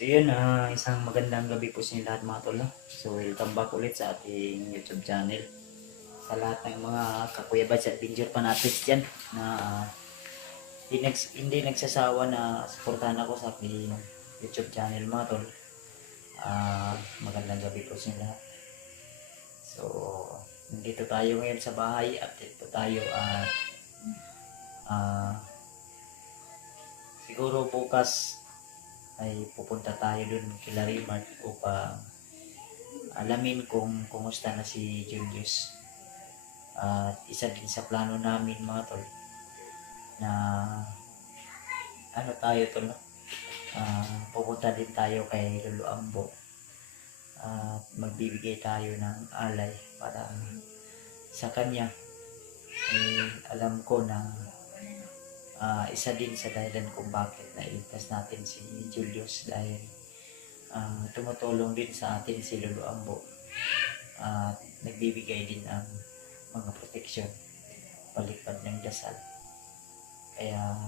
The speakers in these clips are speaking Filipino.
So yun, isang magandang gabi po sa inyo lahat mga tol. No? So welcome back ulit sa ating YouTube channel. Sa lahat ng mga kakuyabads at binjur pa natin dyan na hindi nagsasawa na suportahan ako sa aking YouTube channel mga tol. Magandang gabi po sa inyo lahat. So, nandito tayo ngayon sa bahay at ito tayo at ah, siguro bukas ay pupunta tayo dun kila Raymart upang alamin kung kumusta na si Julius. At isa din sa plano namin mga tol na ano tayo tol, no? Pupunta din tayo kay Lolo Ambo at magbibigay tayo ng alay para sa kanya. Alam ko na isa din sa dahilan kung bakit nailigtas natin si Julius dahil tumutulong din sa atin si Lolo Ambo at nagbibigay din ang mga proteksyon palipad ng dasal. Kaya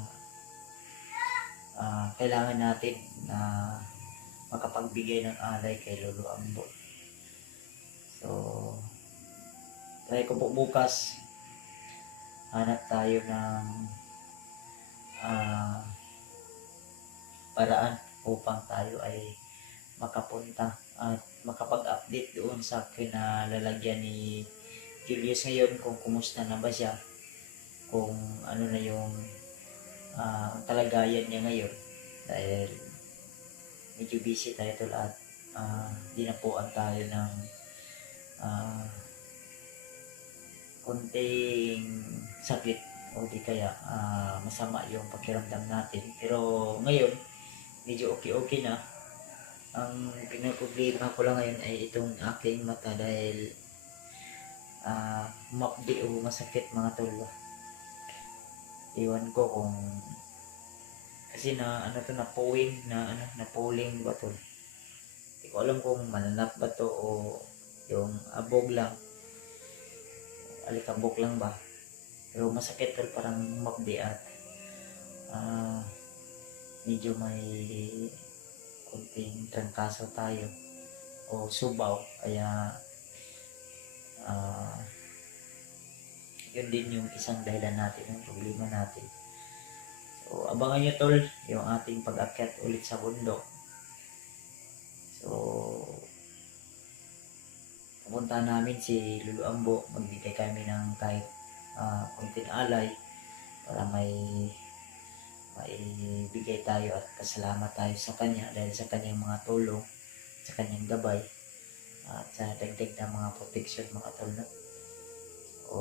kailangan natin na makapagbigay ng alay kay Lolo Ambo. So, try ko po bukas hanap tayo ng paraan upang tayo ay makapunta at makapag-update doon sa kinalalagyan ni Julius ngayon kung kumusta na ba siya, kung ano na yung kalagayan niya ngayon dahil medyo busy tayo tol at dinapuan tayo ng konting sakit o di kaya masama yung pakiramdam natin, pero ngayon medyo okay na. Ang pinaproblema ko lang ngayon ay itong aking mata dahil mapdi o masakit mga tol. Iwan ko kung kasi na ano to, na pulling ba to. Hindi ko alam kung mananap ba to o yung abog lang, alikabok lang ba, pero masakit tol, parang mapdi at medyo may kunting trangkaso tayo o subaw, kaya yun din yung isang dahilan natin, yung problema natin. So abangan nyo tol yung ating pag-akyat ulit sa bundok. So pupunta namin si Lolo Ambo, magbigay kami ng kahit kunting alay para may bigay tayo at kasalamat tayo sa kanya dahil sa kanyang mga tulong, sa kanyang gabay at sa dagdag na mga protection mga tol. No? O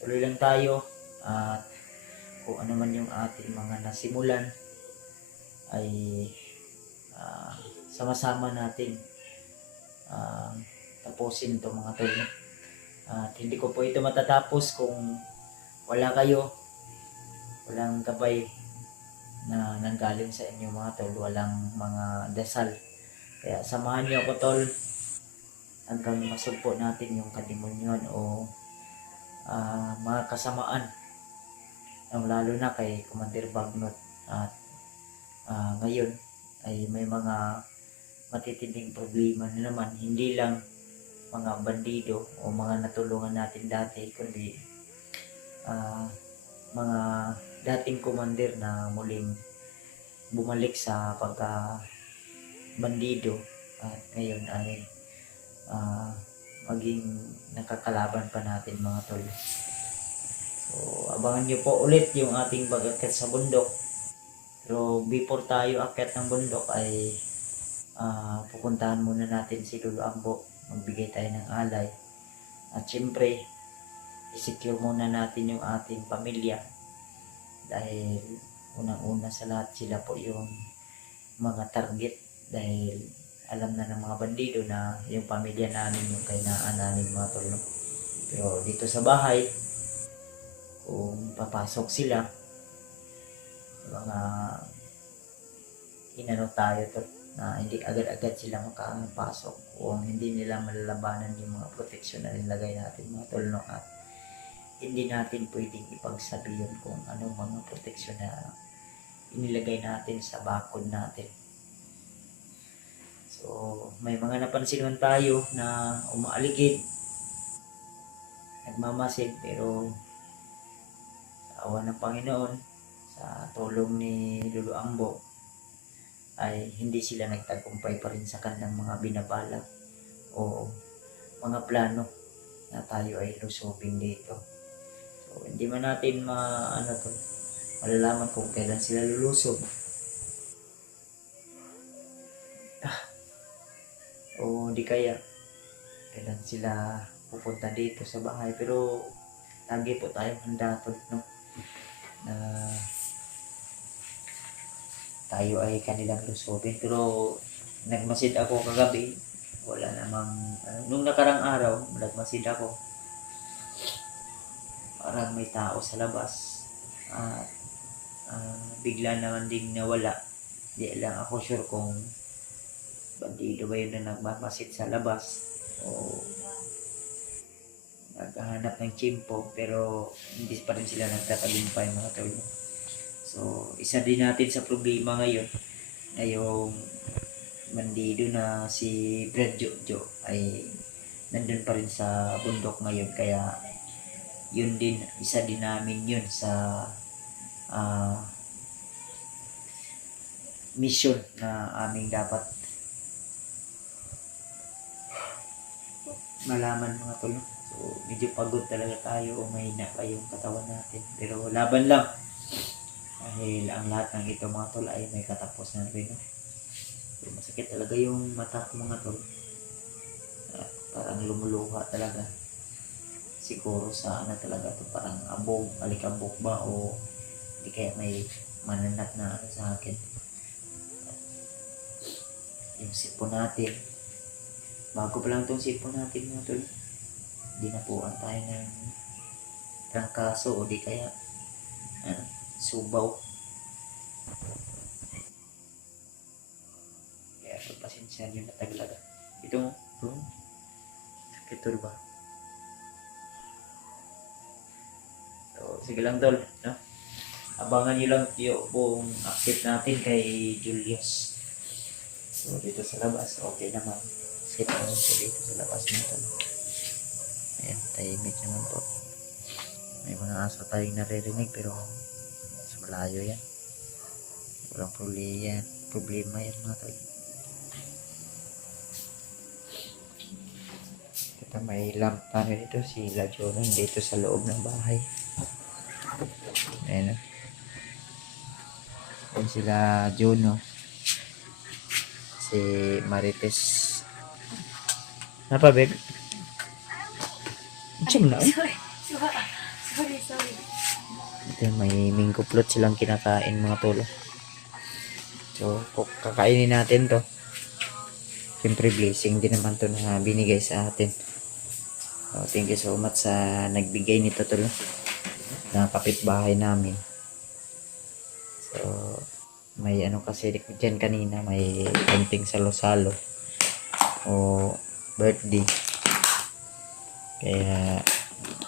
tuloy lang tayo at kung ano man yung ating mga nasimulan ay sama-sama natin tapusin ito mga tol. At hindi ko po ito matatapos kung wala kayo, walang gabay na nanggaling sa inyo mga tol, walang mga dasal. Kaya samahan niyo ako tol hanggang masugpo natin yung kademonyon o mga kasamaan, lalo na kay Commander Bagnot. At ngayon ay may mga matitinding problema na naman, hindi lang mga bandido o mga natulungan natin dati, kundi mga dating commander na muling bumalik sa pagka bandido at ngayon ay maging nakakalaban pa natin mga tol. So abangan nyo po ulit yung ating pag-akyat sa bundok. Pero before tayo akyat ng bundok ay pupuntahan muna natin si Lolo Ambo, magbigay tayo ng alay at syempre i-secure muna natin yung ating pamilya dahil unang-una sa lahat sila po yung mga target, dahil alam na ng mga bandido na yung pamilya namin yung kainaan namin mga tol. No? Pero dito sa bahay, kung papasok sila, mga inano tayo to na hindi agad-agad sila makapasok kung hindi nila malalabanan yung mga proteksyon na nilagay natin mga tol. No? At hindi natin pwedeng ipagsabi yun kung anong mga proteksyon na inilagay natin sa bakod natin. So, may mga napansin man tayo na umaaligid, nagmamasid, pero sa awa ng Panginoon, sa tulong ni Lolo Ambo, ay hindi sila nagtagumpay pa rin sa kanilang mga binabalak o mga plano na tayo ay lusubin dito. So, hindi man natin malalaman kung kailan sila lulusob o di kaya kailan sila pupunta dito sa bahay. Pero lagi po tayong handa tol, no? Na tayo ay kanilang lusubin. Pero nagmasid ako kagabi, wala namang nung nakarang araw nagmasid ako, parang may tao sa labas at bigla naman ding nawala. Di lang ako sure kung bandido ba yun na nagmamasid sa labas o naghahanap ng chimpo, pero hindi pa rin sila nagtatagumpay mga tol. So isa din natin sa problema ngayon ay yung bandido na si Brad Jojo ay nandun pa rin sa bundok ngayon. Kaya yun din, isa din namin yun sa mission na aming dapat malaman mga tol. So medyo pagod talaga tayo o mahina pa yung katawan natin, pero laban lang, dahil ang lahat ng ito mga tol ay may katapusan rin, no? So, masakit talaga yung mata ko mga tol, parang lumuluha talaga. Siguro sa talaga to, parang abog, alikabok ba o di kaya may mananap na sa akin. Yung sipon natin, bago pa lang itong sipon natin mga tol, dinapuan tayo ng trangkaso o di kaya subaw. Kaya pagpasensya nyo na taglaga. Ito sakit tol ba? So sige lang tol, no? Abangan nyo lang yung update natin kay Julius. So dito sa labas okay naman, safe naman po dito sa labas nito. Ayan, tahimik naman po. May mga aso tayong naririnig pero mas malayo yan, walang problema yan mga tol. Ito may lamp tayo dito, si La Jonan dito sa loob ng bahay. Ayan, ayan sila Juno, si Marites. Napa babe? Sorry. Ito may mingkuplot silang kinakain mga tolo. So kakainin natin to. Siyempre blessing din naman to na binigay sa atin. So, thank you so much sa nagbigay nito tolo, na kapitbahay namin. So may kasi dyan kanina, may konting salo-salo o birthday, kaya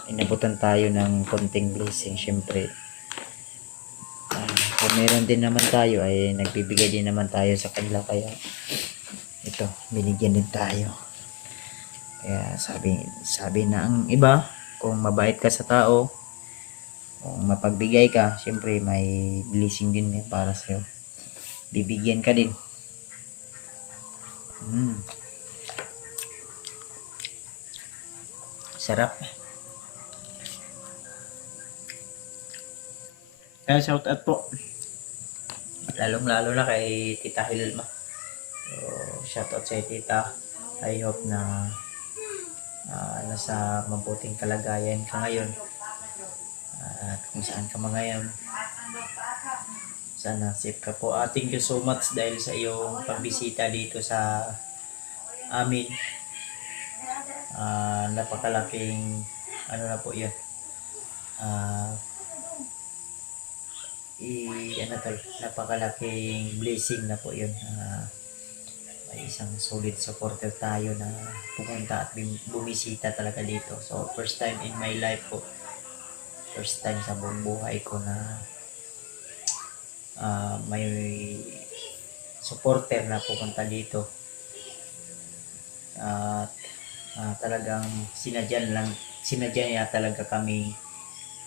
inabutan tayo ng konting blessing. Syempre kung meron din naman tayo ay nagbibigay din naman tayo sa kanila, kaya ito binigyan din tayo. Kaya sabi na ang iba, kung mabait ka sa tao, kung mapagbigay ka, syempre may blessing din para sa'yo, bibigyan ka din. Sarap. Kaya shout out po, lalong lalo na kay Tita Hilma. So shout out sa tita. I hope na nasa mabuting kalagayan ka ngayon, at kung saan ka ngayon, sana safe ka po. Thank you so much dahil sa iyong pagbisita dito sa amin. Napakalaking na po yun, napakalaking blessing na po yun. May isang solid supporter tayo na pumunta at bumisita talaga dito. So first time in my life po, first time sa buong buhay ko na may supporter na pupunta dito. At talagang sinadya niya talaga kami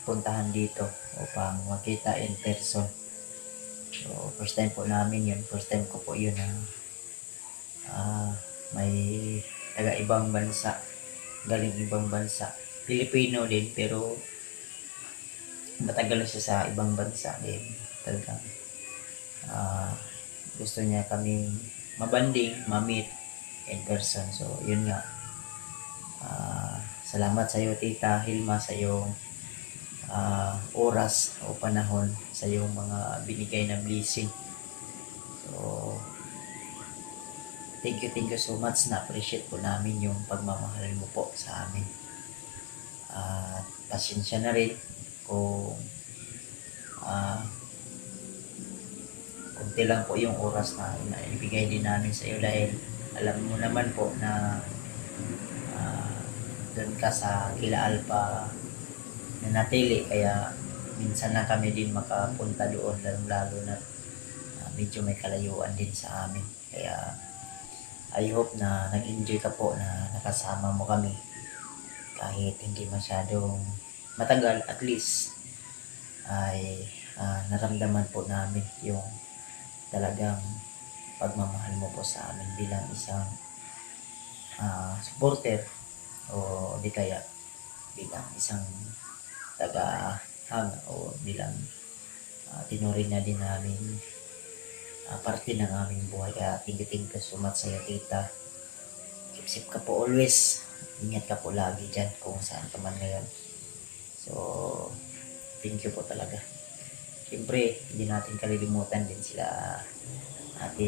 puntahan dito upang makita in person. So, first time po namin yun. First time ko po yun na may taga ibang bansa, galing ibang bansa. Pilipino din, pero matagal na siya sa ibang bansa. Din talagang gusto niya kami mabanding, ma-meet in person. So, yun nga. Salamat sa iyo, Tita Hilma, sa iyong oras o panahon, sa iyong mga binigay na blessing. So, thank you so much. Na-appreciate po namin yung pagmamahal mo po sa amin. At pasensya na rin kung kunti lang po yung oras na ibigay din namin sa iyo, dahil alam mo naman po na doon ka sa Kila Alpha nanatili, kaya minsan na kami din makapunta doon, lalo na medyo may kalayuan din sa amin. Kaya I hope na nag-enjoy ka po na nakasama mo kami kahit hindi masyadong matagal. At least ay naramdaman po namin yung talagang pagmamahal mo po sa amin bilang isang supporter, o di kaya bilang isang taga-hanga, o bilang tinuring na din namin parte ng aming buhay. Kaya thank you so much sa iyo, Tita. Keep safe ka po always. Ingat ka po lagi dyan kung saan ka man ngayon. So, thank you po talaga. Siyempre, hindi natin kalilimutan din sila Ate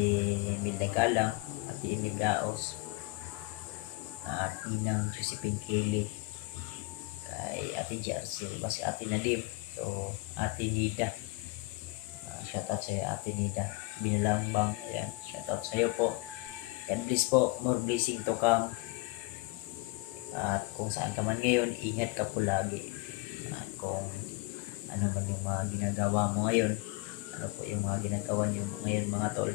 Milda Galang, Ate Emil Daos, at Ninang Josephine Kelly, kay Ate JRC, si Ate Nadim, so Ate Nida, shoutout sa iyo, Ate Nida Binalambang, ayan, shoutout sa iyo po. God bless po, more blessing to come. At kung saan ka man ngayon, ingat ka po lagi. At kung ano man yung mga ginagawa mo ngayon, ano po yung mga ginagawa niyo ngayon, mga tol,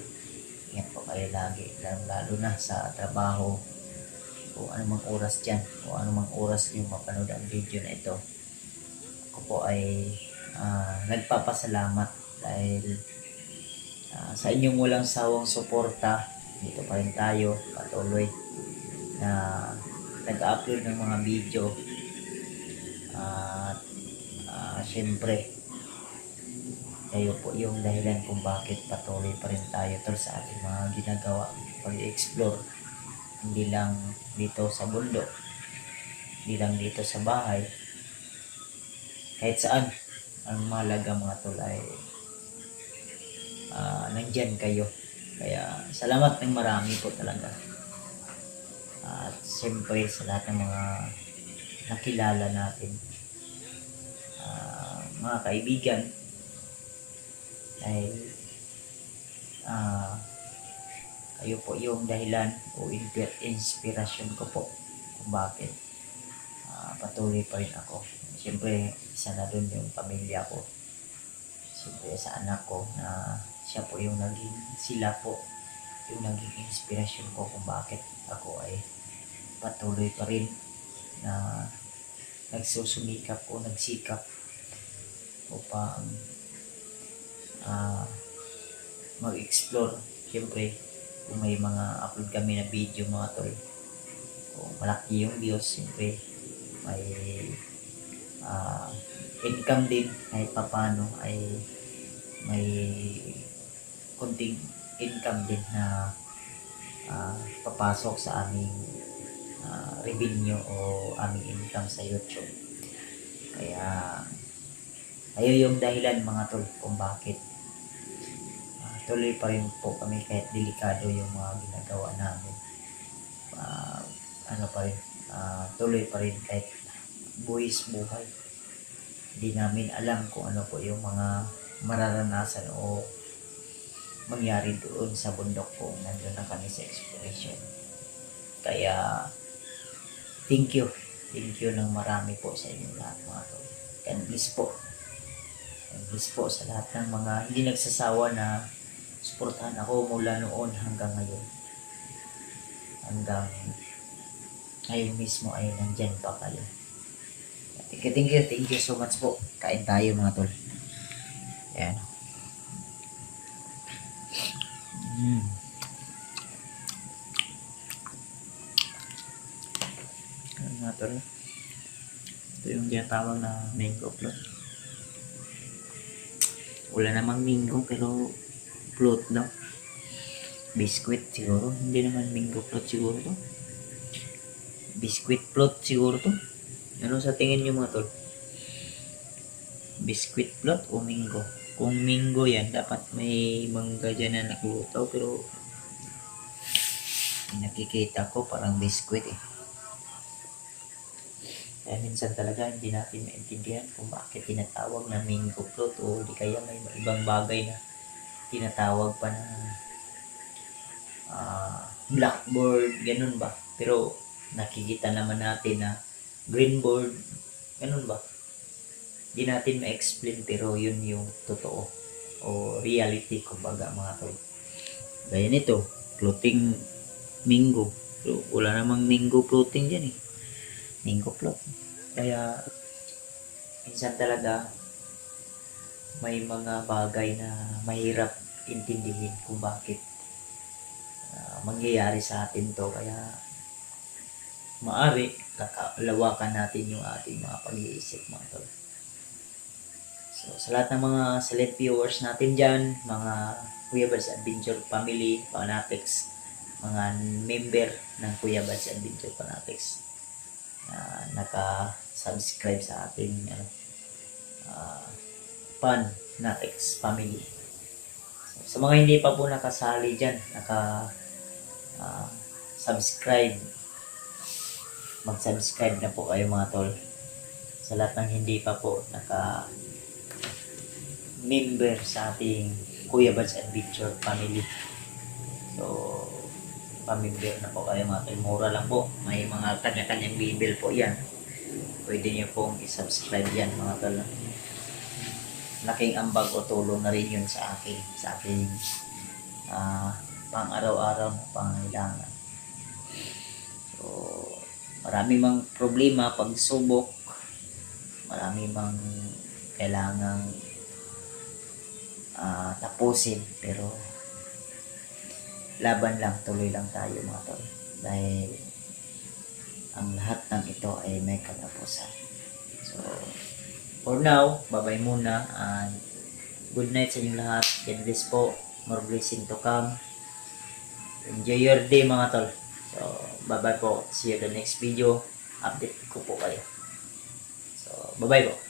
ingat po kayo lagi, lalo na sa trabaho, o anumang oras dyan, o anumang oras yung mapanood ang video na ito. Ako po ay nagpapasalamat dahil sa inyong walang sawang suporta. Dito pa rin tayo patuloy na nag-upload ng mga video. At syempre, kayo po yung dahilan kung bakit patuloy pa rin tayo sa ating mga ginagawa, pag-explore. Hindi lang dito sa bundok, hindi lang dito sa bahay, kahit saan. Ang mahalaga, mga tol, ay nandyan kayo. Kaya salamat ng marami po talaga. At siyempre sa lahat ng mga nakilala natin, mga kaibigan, dahil kayo po yung dahilan o inspirasyon ko po kung bakit patuloy pa rin ako. Siyempre, isa na dun yung pamilya ko. Siyempre, sa anak ko, na siya po yung sila po yung naging inspirasyon ko kung bakit ako ay patuloy pa rin na nagsusumikap o nagsikap upang mag-explore. Siyempre, kung may mga upload kami na video, mga tol, kung malaki yung views, siyempre may income din, kahit papano ay may kunting income din na papasok sa aming revenue o aming income sa YouTube. Kaya ayo yung dahilan, mga tol, kung bakit tuloy pa rin po kami kahit delikado yung mga ginagawa namin. Tuloy pa rin kahit buwis buhay. Hindi namin alam kung ano po yung mga mararanasan o mangyari doon sa bundok kung nandun na kami sa exploration. Kaya thank you ng marami po sa inyo lahat, mga tol. God bless po. God bless po sa lahat ng mga hindi nagsasawa na suportahan ako mula noon hanggang ngayon. Hanggang kayo mismo ay nandyan pa kayo. Thank you so much po. Kain tayo mga tol. Ayan. Ayan mga tol. Ito yung tinatawag na mango float. Wala namang mango pero float daw. Biscuit siguro. Hindi naman mango float siguro to. Biscuit float siguro to. Ano sa tingin nyo mga tol? Biscuit float o mango? Kung mango yan, dapat may mangga dyan na nakulutaw. Pero nakikita ko parang biscuit eh. Kaya minsan talaga hindi natin maintindihan kung bakit tinatawag na mango float o di kaya may ibang bagay na tinatawag pa na blackboard, ganun ba? Pero nakikita naman natin na green board, ganun ba? Di natin ma-explain pero yun yung totoo o reality kumbaga mga tol. Gaya nito, floating mango. So, wala namang mango floating dyan eh. Mango float. Kaya minsan talaga may mga bagay na mahirap intindihin kung bakit mangyayari sa atin to. Kaya maari lawakan natin yung ating mga pag-iisip mga tol. So sa lahat ng mga silent viewers natin dyan, mga Kuya Bads Adventure family, fanatics, mga member ng Kuya Bads Adventure fanatics na naka-subscribe sa ating fanatics family. So, sa mga hindi pa po nakasali dyan, subscribe, mag-subscribe na po kayo mga tol. Sa lahat ng hindi pa po member sa ating Kuya Bads Adventure family, so pamember na po kayo mga tol. Mura lang po, may mga kanya-kanyang bibil po yan, pwede nyo pong isubscribe yan mga tol. Laking ambag o tulong na rin yun sa aking pang araw-araw na pangailangan. So marami mang problema, pagsubok, marami mang kailangang tapusin, pero laban lang, tuloy lang tayo mga tol, dahil ang lahat ng ito ay may katapusan. So for now, bye-bye muna and good night sa inyo lahat. God bless po, more blessing to come. Enjoy your day mga tol. So bye-bye po, see you the next video, update ko po kayo. So bye-bye po.